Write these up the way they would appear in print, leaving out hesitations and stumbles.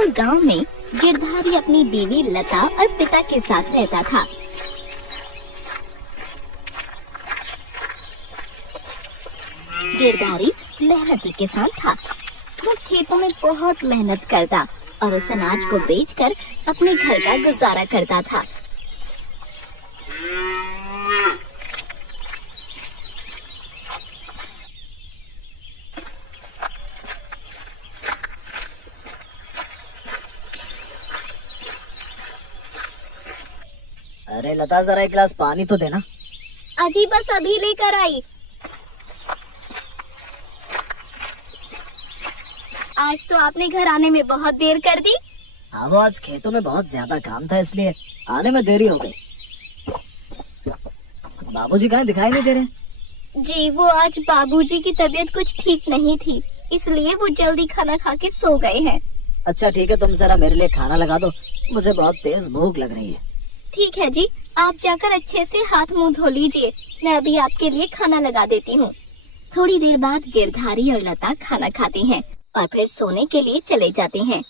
वो गांव में गिरधारी अपनी बीवी लता और पिता के साथ रहता था। गिरधारी मेहनती किसान था। वो खेतों में बहुत मेहनत करता और उस अनाज को बेचकर अपने घर का गुजारा करता था। अरे लता, जरा एक गिलास पानी तो देना। अजी बस अभी लेकर आई। आज तो आपने घर आने में बहुत देर कर दी। हाँ, वो आज खेतों में बहुत ज्यादा काम था इसलिए आने में देरी हो गई। बाबूजी कहाँ दिखाई नहीं दे रहे? जी वो आज बाबूजी की तबीयत कुछ ठीक नहीं थी, इसलिए वो जल्दी खाना खा के सो गए हैं। अच्छा ठीक है, तुम जरा मेरे लिए खाना लगा दो, मुझे बहुत तेज भूख लग रही है। ठीक है जी, आप जाकर अच्छे से हाथ मुंह धो लीजिए, मैं अभी आपके लिए खाना लगा देती हूँ। थोड़ी देर बाद गिरधारी और लता खाना खाते हैं और फिर सोने के लिए चले जाते हैं।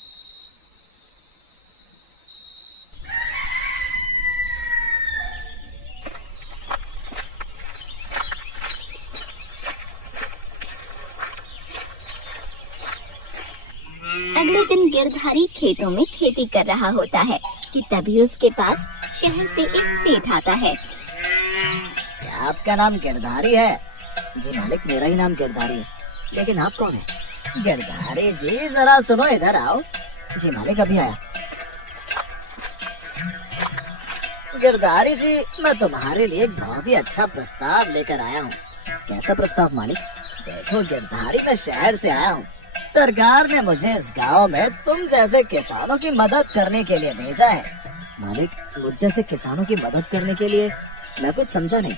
अगले दिन गिरधारी खेतों में खेती कर रहा होता है कि तभी उसके पास शहर से एक सेठ आता है। क्या आपका नाम गिरधारी है? जी मालिक, मेरा ही नाम गिरधारी है, लेकिन आप कौन है? गिरधारी जी जरा सुनो, इधर आओ। जी मालिक, अभी आया। गिरधारी जी, मैं तुम्हारे लिए एक बहुत ही अच्छा प्रस्ताव लेकर आया हूँ। कैसा प्रस्ताव मालिक? देखो गिरधारी, मैं शहर से आया हूँ। सरकार ने मुझे इस गांव में तुम जैसे किसानों की मदद करने के लिए भेजा है। मालिक, मुझ जैसे किसानों की मदद करने के लिए? मैं कुछ समझा नहीं।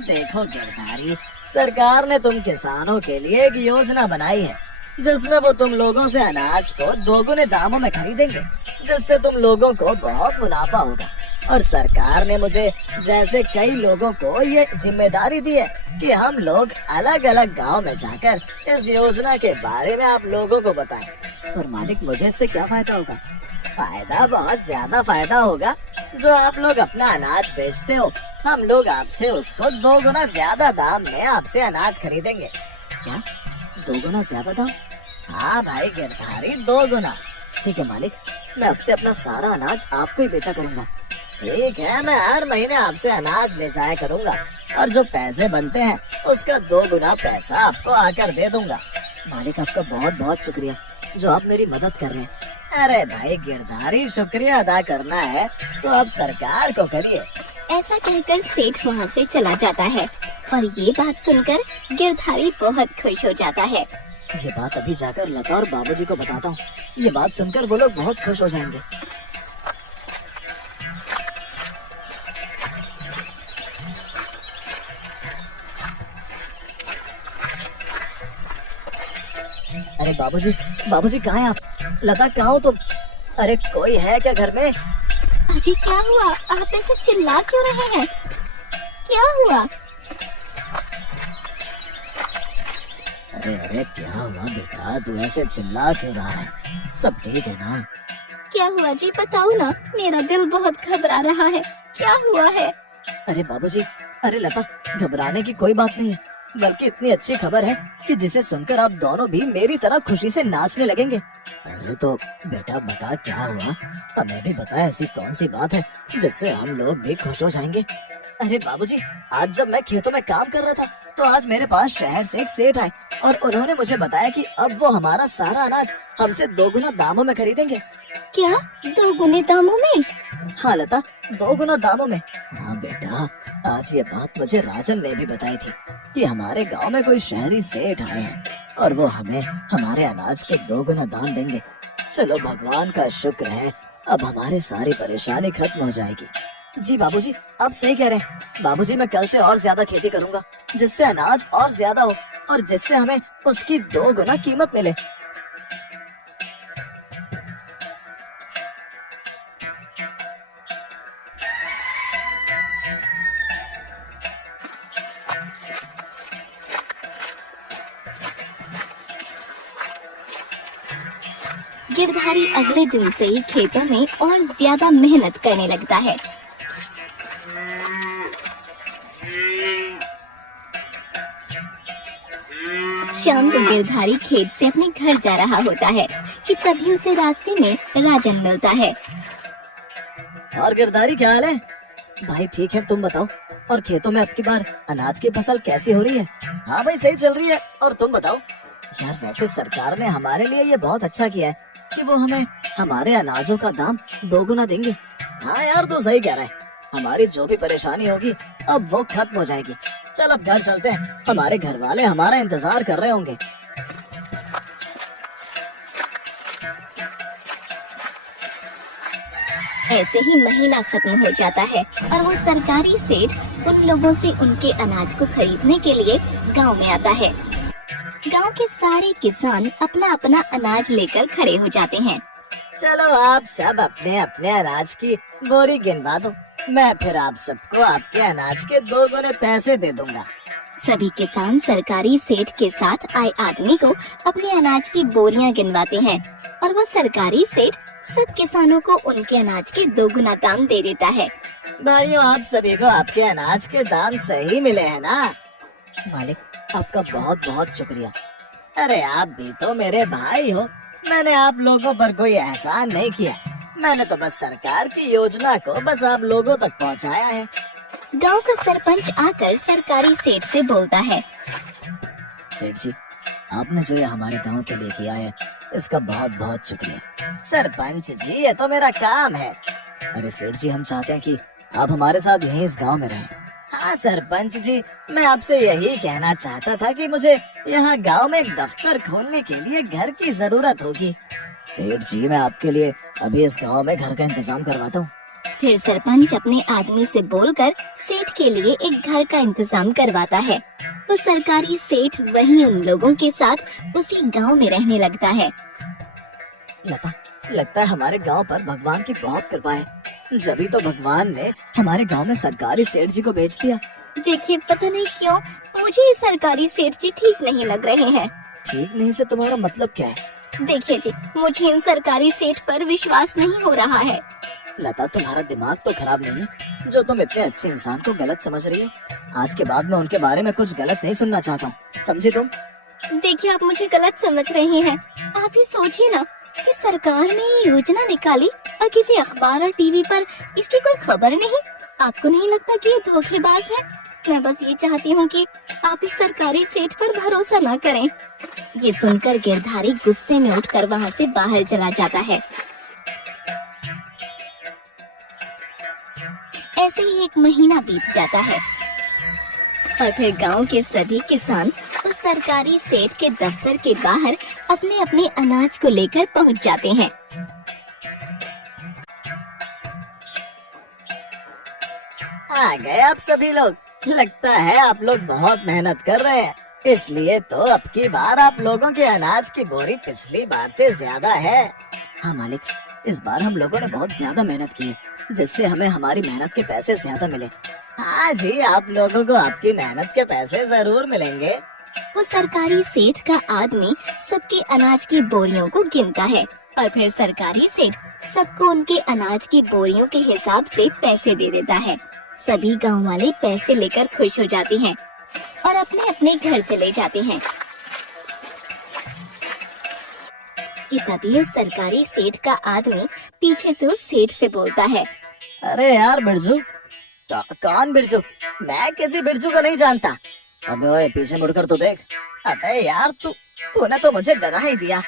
देखो गिरधारी, सरकार ने तुम किसानों के लिए एक योजना बनाई है जिसमें वो तुम लोगों से अनाज को दोगुने दामों में खरीदेंगे, जिससे तुम लोगों को बहुत मुनाफा होगा। और सरकार ने मुझे जैसे कई लोगों को ये जिम्मेदारी दी है कि हम लोग अलग अलग गांव में जाकर इस योजना के बारे में आप लोगों को बताएं। और मालिक, मुझे इससे क्या फायदा होगा? फायदा, बहुत ज्यादा फायदा होगा। जो आप लोग अपना अनाज बेचते हो, हम लोग आपसे उसको 2 गुना ज्यादा दाम में आपसे अनाज खरीदेंगे। क्या 2 गुना ज्यादा दाम? हाँ भाई गिरधारी, 2 गुना। ठीक है मालिक, मैं अब से अपना सारा अनाज आपको ही बेचा करूंगा। ठीक है, मैं हर महीने आपसे अनाज ले जाया करूंगा और जो पैसे बनते हैं उसका 2 गुना पैसा आपको आकर दे दूंगा। मालिक, आपका बहुत बहुत शुक्रिया जो आप मेरी मदद कर रहे हैं। अरे भाई गिरधारी, शुक्रिया अदा करना है तो आप सरकार को करिए। ऐसा कहकर सेठ वहाँ से चला जाता है और ये बात सुनकर गिरधारी बहुत खुश हो जाता है। ये बात अभी जाकर लता और बाबूजी को बताता हूँ। ये बात सुनकर वो लोग बहुत खुश हो जाएंगे। अरे बाबूजी, बाबूजी कहाँ हैं आप? लता, कहाँ हो तुम? अरे कोई है क्या घर में? अजी क्या हुआ? आप ऐसे चिल्ला क्यों रहे हैं? क्या हुआ? अरे अरे क्या हुआ बेटा, तू ऐसे चिल्ला क्यों रहा है? सब ठीक है ना? क्या हुआ जी, बताओ ना, मेरा दिल बहुत घबरा रहा है। क्या हुआ है? अरे बाबूजी, अरे लता, घबराने की कोई बात नहीं है, बल्कि इतनी अच्छी खबर है कि जिसे सुनकर आप दोनों भी मेरी तरह खुशी से नाचने लगेंगे। अरे तो बेटा बता, क्या हुआ? हमें भी बता, ऐसी कौन सी बात है जिससे हम लोग भी खुश हो जाएंगे। अरे बाबूजी, आज जब मैं खेतों में काम कर रहा था तो आज मेरे पास शहर से एक सेठ आए और उन्होंने मुझे बताया कि अब वो हमारा सारा अनाज हमसे 2 गुना दामों में खरीदेंगे। क्या 2 गुने दामों में? हाँ लता, 2 गुना दामों में। हाँ बेटा, आज ये बात मुझे राजन ने भी बताई थी कि हमारे गांव में कोई शहरी सेठ आए हैं और वो हमें हमारे अनाज के 2 गुना दाम देंगे। चलो भगवान का शुक्र है, अब हमारी सारी परेशानी खत्म हो जाएगी। जी बाबूजी, आप सही कह रहे हैं। बाबूजी, मैं कल से और ज्यादा खेती करूंगा जिससे अनाज और ज्यादा हो और जिससे हमें उसकी 2 गुना कीमत मिले। गिरधारी अगले दिन से ही खेतों में और ज्यादा मेहनत करने लगता है। शाम को गिरधारी खेत से अपने घर जा रहा होता है कि तभी उसे रास्ते में राजन मिलता है। और गिरधारी, क्या हाल है? भाई ठीक है, तुम बताओ। और खेतों में अब की बार अनाज की फसल कैसी हो रही है? हाँ भाई, सही चल रही है। और तुम बताओ? यार वैसे सरकार ने हमारे लिए ये बहुत अच्छा किया है कि वो हमें हमारे अनाजों का दाम दोगुना देंगे। हाँ यार, तू सही कह रहा है। हमारी जो भी परेशानी होगी अब वो खत्म हो जाएगी। चल अब घर चलते हैं, हमारे घर वाले हमारा इंतजार कर रहे होंगे। ऐसे ही महीना खत्म हो जाता है और वो सरकारी सेठ उन लोगों से उनके अनाज को खरीदने के लिए गांव में आता है। गांव के सारे किसान अपना अपना अनाज लेकर खड़े हो जाते हैं। चलो आप सब अपने अपने अनाज की बोरी गिनवा दो, मैं फिर आप सबको आपके अनाज के 2 गुने पैसे दे दूंगा। सभी किसान सरकारी सेठ के साथ आए आदमी को अपने अनाज की बोरियां गिनवाते हैं और वो सरकारी सेठ सब किसानों को उनके अनाज के 2 गुना दाम दे देता है। भाइयों, आप सभी को आपके अनाज के दाम सही मिले हैं ना? मालिक, आपका बहुत बहुत शुक्रिया। अरे आप भी तो मेरे भाई हो, मैंने आप लोगों पर कोई एहसान नहीं किया। मैंने तो बस सरकार की योजना को बस आप लोगों तक पहुंचाया है। गांव का सरपंच आकर सरकारी सेठ से बोलता है। सेठ जी, आपने जो ये हमारे गांव के लिए किया है इसका बहुत बहुत शुक्रिया। सरपंच जी, ये तो मेरा काम है। अरे सेठ जी, हम चाहते हैं कि आप हमारे साथ यहीं इस गांव में रहें। हाँ सरपंच जी, मैं आपसे यही कहना चाहता था कि मुझे यहाँ गांव में एक दफ्तर खोलने के लिए घर की जरूरत होगी। सेठ जी, मैं आपके लिए अभी इस गांव में घर का इंतजाम करवाता हूँ। फिर सरपंच अपने आदमी से बोलकर सेठ के लिए एक घर का इंतजाम करवाता है। तो सरकारी सेठ वहीं उन लोगों के साथ उसी गांव में रहने लगता है। लता, लगता है हमारे गांव पर भगवान की बहुत कृपा है। जभी तो भगवान ने हमारे गांव में सरकारी सेठ जी को भेज दिया। देखिए, पता नहीं क्यों मुझे ये सरकारी सेठ जी ठीक नहीं लग रहे हैं। ठीक नहीं से तुम्हारा मतलब क्या है? देखिए जी, मुझे इन सरकारी सेठ पर विश्वास नहीं हो रहा है। लता, तुम्हारा दिमाग तो खराब नहीं है जो तुम इतने अच्छे इंसान को गलत समझ रही हो। आज के बाद मैं उनके बारे में कुछ गलत नहीं सुनना चाहता हूँ, समझी तुम? देखिए, आप मुझे गलत समझ रही हैं। आप ही सोचिए ना कि सरकार ने ये योजना निकाली और किसी अखबार और टीवी पर इसकी कोई खबर नहीं। आपको नहीं लगता कि ये धोखेबाज है? मैं बस ये चाहती हूँ कि आप इस सरकारी सेठ पर भरोसा न करें। ये सुनकर गिरधारी गुस्से में उठकर वहाँ से बाहर चला जाता है। ऐसे ही एक महीना बीत जाता है और फिर गांव के सभी किसान उस सरकारी सेठ के दफ्तर के बाहर अपने अपने अनाज को लेकर पहुंच जाते हैं। आ गए आप सभी लोग। लगता है आप लोग बहुत मेहनत कर रहे हैं, इसलिए तो अब की बार आप लोगों के अनाज की बोरी पिछली बार से ज्यादा है। हाँ मालिक, इस बार हम लोगों ने बहुत ज्यादा मेहनत की है, जिससे हमें हमारी मेहनत के पैसे ज्यादा मिले। हाँ जी, आप लोगों को आपकी मेहनत के पैसे जरूर मिलेंगे। वो सरकारी सेठ का आदमी सबके अनाज की बोरियों को गिनता है और फिर सरकारी सेठ सबको उनके अनाज की बोरियों के हिसाब से पैसे दे देता है। सभी गांव वाले पैसे लेकर खुश हो जाते हैं और अपने अपने घर चले जाते हैं। कि तभी उस सरकारी सेठ का आदमी पीछे से उस सेठ से बोलता है। अरे यार बिरजू, कौन बिरजू? मैं किसी बिरजू को नहीं जानता। अबे ओए, पीछे मुड़कर तो देख। अबे यार, तूने तो मुझे डरा ही दिया।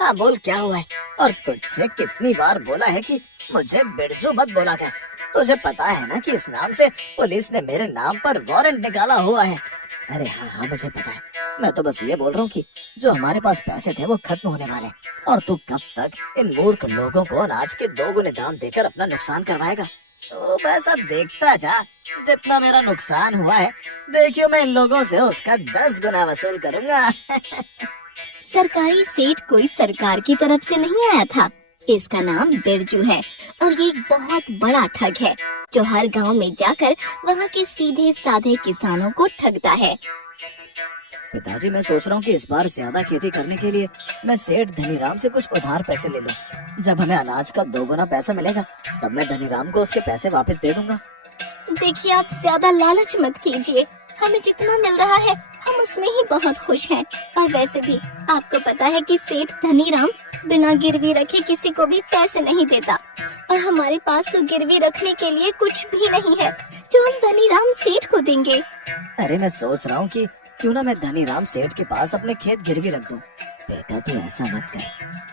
हाँ बोल, क्या हुआ है? और तुझसे कितनी बार बोला है कि मुझे बिरजू मत बोला कर। तुझे पता है ना कि इस नाम से पुलिस ने मेरे नाम पर वारंट निकाला हुआ है। अरे हाँ, मुझे पता है। मैं तो बस ये बोल रहा हूँ कि जो हमारे पास पैसे थे वो खत्म होने वाले, और तू कब तक इन मूर्ख लोगों को अनाज के 2 गुने दाम देकर अपना नुकसान करवाएगा? तो बस अब देखता जा, जितना मेरा नुकसान हुआ है देखियो मैं इन लोगों से उसका 10 गुना वसूल करूंगा। सरकारी सेठ कोई सरकार की तरफ से नहीं आया था। इसका नाम बिरजू है और ये एक बहुत बड़ा ठग है जो हर गांव में जाकर वहाँ के सीधे साधे किसानों को ठगता है। पिताजी, मैं सोच रहा हूँ कि इस बार ज्यादा खेती करने के लिए मैं सेठ धनीराम से कुछ उधार पैसे ले लूं। जब हमें अनाज का 2 गुना पैसा मिलेगा तब मैं धनीराम को उसके पैसे वापस दे दूंगा। देखिए, आप ज्यादा लालच मत कीजिए। हमें जितना मिल रहा है हम उसमें ही बहुत खुश हैं। और वैसे भी आपको पता है कि सेठ धनीराम बिना गिरवी रखे किसी को भी पैसे नहीं देता, और हमारे पास तो गिरवी रखने के लिए कुछ भी नहीं है जो हम धनीराम सेठ को देंगे। अरे, मैं सोच रहा हूँ कि क्यों ना मैं धनीराम सेठ के पास अपने खेत गिरवी रख दूं। बेटा, तू ऐसा मत कर।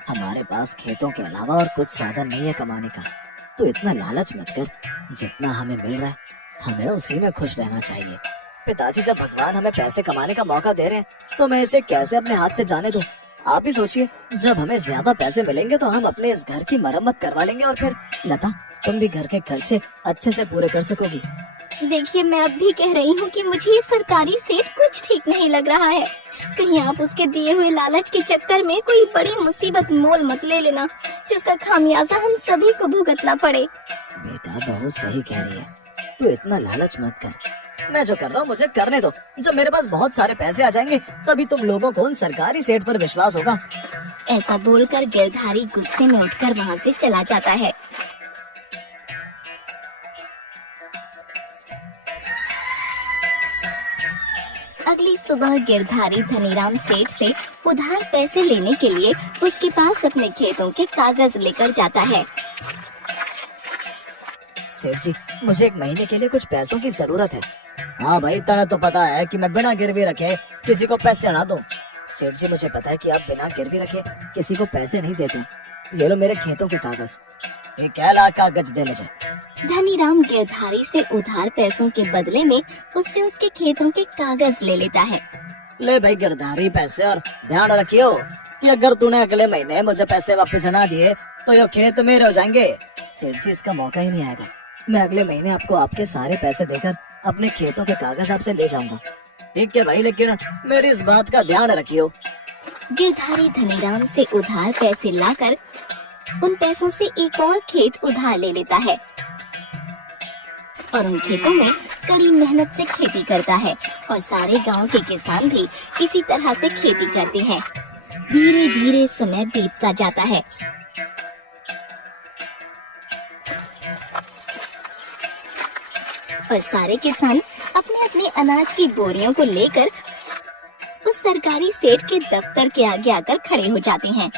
हमारे पास खेतों के अलावा और कुछ साधन नहीं है कमाने का। तू इतना लालच मत कर। जितना हमें मिल रहा है हमें उसी में खुश रहना चाहिए। पिताजी, जब भगवान हमें पैसे कमाने का मौका दे रहे हैं तो मैं इसे कैसे अपने हाथ से जाने दूं? आप ही सोचिए, जब हमें ज्यादा पैसे मिलेंगे तो हम अपने इस घर की मरम्मत करवा लेंगे, और फिर लता, तुम भी घर के खर्चे अच्छे से पूरे कर सकोगी। देखिए, मैं अब भी कह रही हूँ कि मुझे ये सरकारी सेठ कुछ ठीक नहीं लग रहा है। कहीं आप उसके दिए हुए लालच के चक्कर में कोई बड़ी मुसीबत मोल मत ले लेना, जिसका खामियाजा हम सभी को भुगतना पड़े। बेटा, बहुत सही कह रही है। तू इतना लालच मत कर। मैं जो कर रहा हूँ मुझे करने दो। जब मेरे पास बहुत सारे पैसे आ जाएंगे तभी तुम लोगों को उन सरकारी सेठ पर विश्वास होगा। ऐसा बोलकर गिरधारी गुस्से में उठकर वहाँ से चला जाता है। अगली सुबह गिरधारी धनीराम सेठ से उधार पैसे लेने के लिए उसके पास अपने खेतों के कागज लेकर जाता है। सेठ जी, मुझे 1 महीने के लिए कुछ पैसों की जरूरत है। हाँ भाई, तने तो पता है कि मैं बिना गिरवी रखे किसी को पैसे ना दूं। सेठ जी, मुझे पता है कि आप बिना गिरवी रखे किसी को पैसे नहीं देते। ये लो मेरे खेतों के कागज। ये क्या लाख कागज दे मुझे। धनीराम गिरधारी से उधार पैसों के बदले में उससे उसके खेतों के कागज ले लेता है। ले भाई गिरधारी पैसे, और ध्यान रखियो कि अगर तूने अगले महीने मुझे पैसे वापस ना दिए तो ये खेत मेरे हो जाएंगे। सेठ जी, इसका मौका ही नहीं आएगा। मैं अगले महीने आपको आपके सारे पैसे देकर अपने खेतों के कागज आपसे ले जाऊंगा। ठीक है भाई, लेकिन मेरी इस बात का ध्यान रखियो। गिरधारी धनीराम से उधार पैसे लाकर उन पैसों से एक और खेत उधार ले लेता है और उन खेतों में कड़ी मेहनत से खेती करता है। और सारे गांव के किसान भी इसी तरह से खेती करते हैं। धीरे धीरे समय बीतता जाता है और सारे किसान अपने अपने अनाज की बोरियों को लेकर उस सरकारी सेठ के दफ्तर के आगे आकर खड़े हो जाते हैं।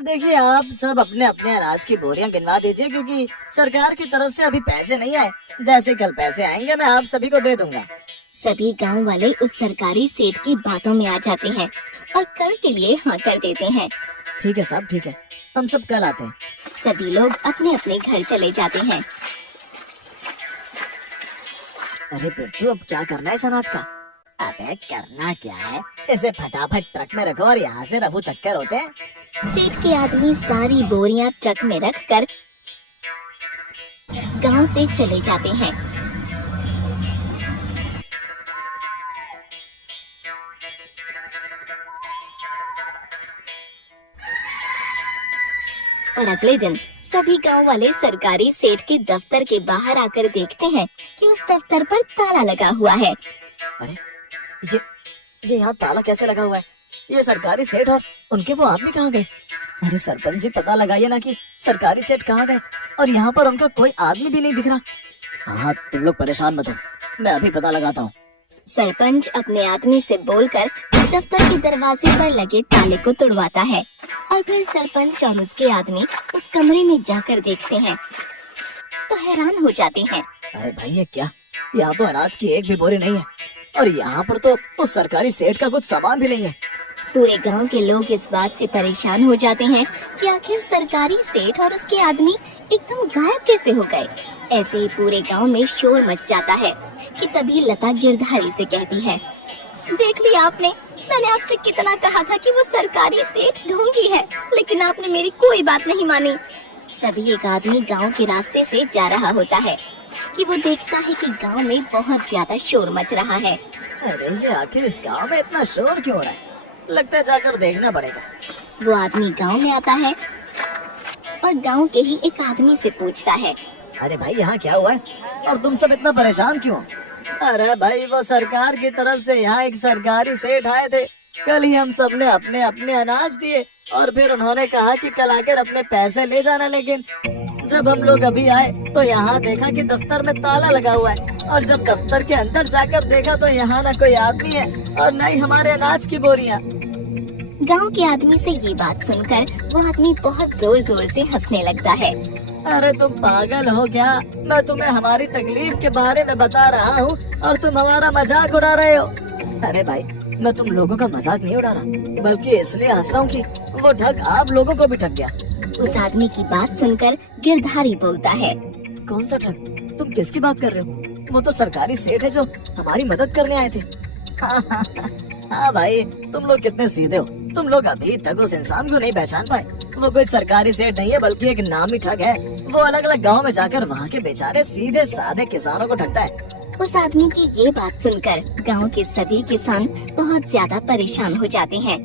देखिए, आप सब अपने अपने अनाज की बोरियां गिनवा दीजिए, क्योंकि सरकार की तरफ से अभी पैसे नहीं आए। जैसे कल पैसे आएंगे मैं आप सभी को दे दूंगा। सभी गांव वाले उस सरकारी सेठ की बातों में आ जाते हैं और कल के लिए हाँ कर देते हैं। ठीक है साहब, ठीक है, हम सब कल आते हैं। सभी लोग अपने अपने घर चले जाते हैं। अरे बिरजू, अब क्या करना है इस अनाज का? अबे करना क्या है, इसे फटाफट ट्रक में रखो और यहाँ से रफू चक्कर होते हैं। सेठ के आदमी सारी बोरियां ट्रक में रखकर गांव से चले जाते हैं। और अगले दिन सभी गांव वाले सरकारी सेठ के दफ्तर के बाहर आकर देखते हैं कि उस दफ्तर पर ताला लगा हुआ है। अरे ये यहाँ ताला कैसे लगा हुआ है? ये सरकारी सेठ और उनके वो आदमी कहाँ गए? अरे सरपंच जी, पता लगाइए ना कि सरकारी सेठ कहाँ गए, और यहाँ पर उनका कोई आदमी भी नहीं दिख रहा। हाँ, तुम लोग परेशान मत हो, मैं अभी पता लगाता हूँ। सरपंच अपने आदमी से बोलकर दफ्तर के दरवाजे पर लगे ताले को तोड़वाता है और फिर सरपंच और उसके आदमी उस कमरे में जाकर देखते हैं तो हैरान हो जाते हैं। अरे भाई, ये क्या? यहाँ तो अनाज की एक भी बोरी नहीं है, और यहाँ पर तो उस सरकारी सेठ का कुछ सामान भी नहीं है। पूरे गांव के लोग इस बात से परेशान हो जाते हैं कि आखिर सरकारी सेठ और उसके आदमी एकदम गायब कैसे हो गए। ऐसे ही पूरे गांव में शोर मच जाता है कि तभी लता गिरधारी से कहती है, देख लिया आपने, मैंने आपसे कितना कहा था कि वो सरकारी सेठ ढोंगी है, लेकिन आपने मेरी कोई बात नहीं मानी। तभी एक आदमी गांव के रास्ते से जा रहा होता है कि वो देखता है कि गांव में बहुत ज्यादा शोर मच रहा है। अरे ये आखिर इस गांव में इतना शोर क्यों हो रहा है? लगता है जाकर देखना पड़ेगा। वो आदमी गांव में आता है और गांव के ही एक आदमी से पूछता है, अरे भाई यहाँ क्या हुआ है और तुम सब इतना परेशान क्यों? अरे भाई वो सरकार की तरफ से यहाँ एक सरकारी सेठ आए थे। कल ही हम सब ने अपने अपने अनाज दिए और फिर उन्होंने कहा कि कल आकर अपने पैसे ले जाना, लेकिन जब हम लोग अभी आए तो यहाँ देखा कि दफ्तर में ताला लगा हुआ है और जब दफ्तर के अंदर जाकर देखा तो यहाँ ना कोई आदमी है और न ही हमारे अनाज की बोरियां। गांव के आदमी से ये बात सुनकर वो आदमी बहुत जोर जोर से हंसने लगता है। अरे तुम पागल हो क्या? मैं तुम्हें हमारी तकलीफ के बारे में बता रहा हूँ और तुम हमारा मजाक उड़ा रहे हो। अरे भाई मैं तुम लोगों का मजाक नहीं उड़ा रहा, बल्कि इसलिए हंस रहा हूँ कि वो ठग आप लोगों को भी ठग गया। उस आदमी की बात सुनकर गिरधारी बोलता है, कौन सा ठग? तुम किसकी बात कर रहे हो? वो तो सरकारी सेठ है जो हमारी मदद करने आए थे। हाँ भाई तुम लोग कितने सीधे हो। तुम लोग अभी तक उस इंसान को नहीं पहचान पाए। वो कोई सरकारी सेठ नहीं है बल्कि एक नामी ठग है। वो अलग अलग गांव में जाकर वहाँ के बेचारे सीधे साधे किसानों को ठगता है। उस आदमी की ये बात सुनकर गांव के सभी किसान बहुत ज्यादा परेशान हो जाते हैं।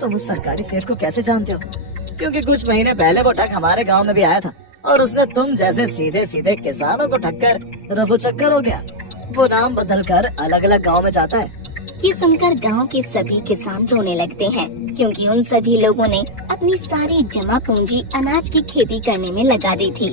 तुम उस सरकारी सेठ को कैसे जानते हो? क्योंकि कुछ महीने पहले वो ठग हमारे गांव में भी आया था और उसने तुम जैसे सीधे सीधे किसानों को ठग कर रफू चक्कर हो गया। वो नाम बदल कर अलग अलग गाँव में जाता है। ये सुनकर गांव के सभी किसान रोने लगते हैं, क्योंकि उन सभी लोगों ने अपनी सारी जमा पूंजी अनाज की खेती करने में लगा दी थी।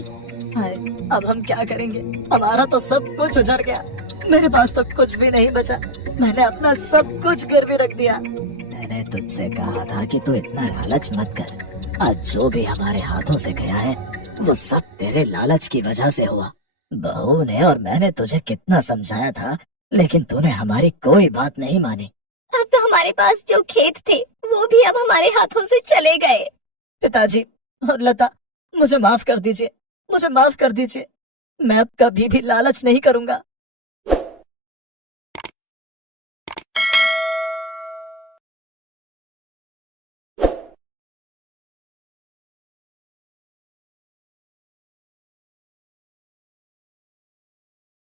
हाय, अब हम क्या करेंगे? हमारा तो सब कुछ उजड़ गया। मेरे पास तो कुछ भी नहीं बचा। मैंने अपना सब कुछ गिरवी रख दिया। मैंने तुझसे कहा था कि तू इतना लालच मत कर। आज जो भी हमारे हाथों से गया है वो सब तेरे लालच की वजह से हुआ। बहू ने और मैंने तुझे कितना समझाया था, लेकिन तूने हमारी कोई बात नहीं मानी। अब तो हमारे पास जो खेत थे वो भी अब हमारे हाथों से चले गए। पिताजी और लता, मुझे माफ कर दीजिए, मुझे माफ कर दीजिए। मैं अब कभी भी लालच नहीं करूंगा।